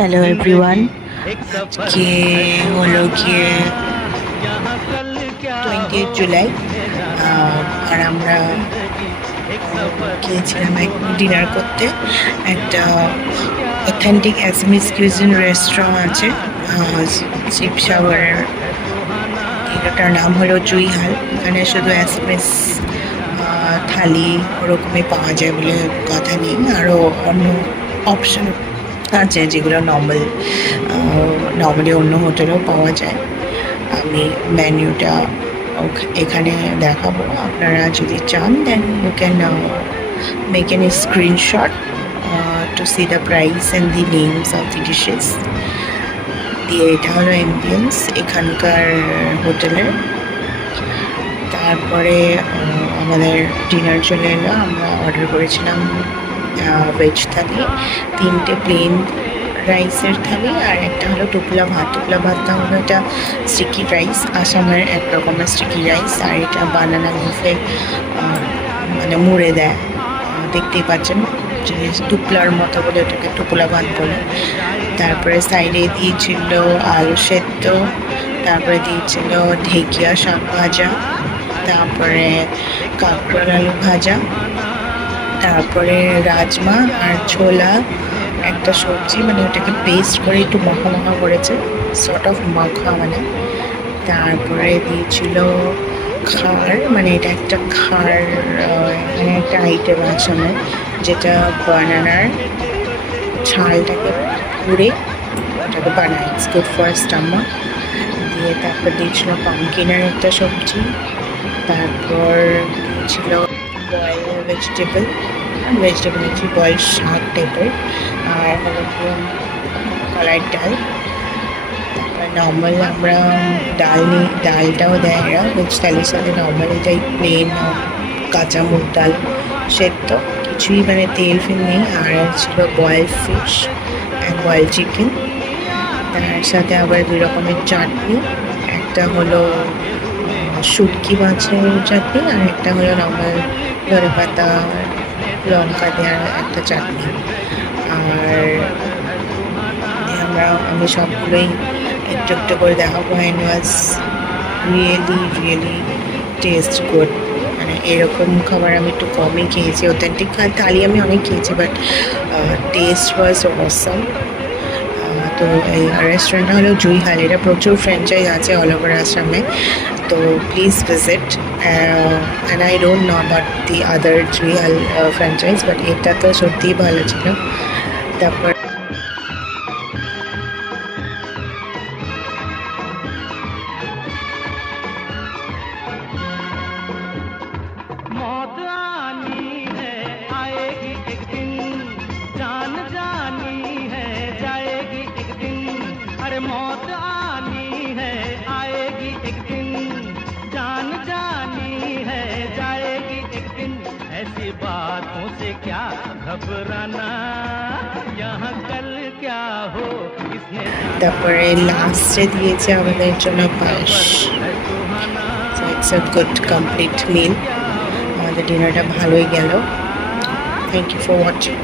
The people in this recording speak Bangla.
হ্যালো এভরিওয়ান, আজকে হলো গিয়ে 28 জুলাই। আর আমরা গিয়েছিলাম ডিনার করতে। একটা অথেন্টিক অ্যাসামিজ কিউজিন রেস্টুরেন্ট আছে শিবসাগরের। এটার নাম হলো জুইহাল। এখানে শুধু অ্যাসামিজ থালি ওরকমই পাওয়া যায় বলে কথা নেই, আরও অন্য অপশন আছে যেগুলো নর্মালি অন্য হোটেলেও পাওয়া যায়। আমি মেনুটা এখানে দেখাবো, আপনারা যদি চান then you can make an screenshot to see the price and the names of the dishes. দিয়ে এটা হলো অ্যাম্বিয়েন্স এখানকার হোটেলের। তারপরে আমাদের ডিনার চলে এলো। আমরা অর্ডার করেছিলাম ভেজ থালি, 3টে প্লেন রাইসের থালি, আর একটা হলো টুপলা ভাত। টুপলা ভাতটা হলো এটা স্টিকি রাইস, আসামের এক রকমের স্টিকি রাইস, আর এটা বানানা লিফে মানে মুড়ে দেয়। দেখতেই পাচ্ছেন যে টুপলার মতো বলে ওটাকে টুপলা ভাত বলে। তারপরে সাইডে দিয়েছিল আলু সেদ্ধ, তারপরে দিয়েছিল ঢেকিয়া শাক ভাজা, তারপরে কাঁকরোল আলু ভাজা, তারপরে রাজমা আর ছোলা একটা সবজি, মানে ওটাকে পেস্ট করে একটু মাখা মাখা করেছে, সর্ট অফ মাখা মানে। তারপরে দিয়েছিল খার, মানে এটা একটা খার, এখানে একটা আইটেম আছে যেটা বানানার ছালটাকে পুড়ে ওটাকে বানায়, ইটস গুড ফর স্টামাক। দিয়ে তারপর দিয়েছিল পামকিনের একটা সবজি, তারপর ছিল বয়েল ভেজিটেবল হচ্ছে বয়েল শাক টাইপের, আর হলো কলাইয়ের ডাল। তারপর নর্মাল আমরা ডাল নিই, ডালটাও দেয় এরা ভেজ থালির সাথে। নর্মাল এটাই প্লেন কাঁচা মুগ ডাল সেদ্ধ, কিছুই মানে তেল ফেল নেই। আর ছিল boil fish and boil chicken, তার সাথে আবার 2 রকমের চাটনি। একটা হলো শুটকি মাছের চাটনি, আর একটা হলো নর্মাল ধনে পাতা লঙ্কা দেওয়ার একটা চাটনি। আর আমি সবগুলোই একটু একটু করে দেখাবো। And was really taste good. মানে এরকম খাবার আমি একটু কমই খেয়েছি। অথেন্টিক থালি আমি অনেক খেয়েছি, বাট টেস্ট ওয়াজ অসাম। তো এই রেস্টুরেন্টটা হলো জুইহাল। এটা প্রচুর ফ্র্যাঞ্চাইজ আছে অল ওভার আসামে, তো please visit. And I don't know about the other জুইহাল ফ্র্যাঞ্চাইজ, বাট এটা তো সত্যিই ভালো ছিল। তারপর मौत आनी है आएगी एक दिन, जान जानी है जाएगी एक दिन, ऐसी बातों से क्या घबराना, यहाँ कल क्या हो इसने। তারপরে লাস্টে দিয়েছে আমাদের জন্য পায়েস। It's a good complete meal. আমাদের ডিনারটা ভালোই গেল। Thank you for watching.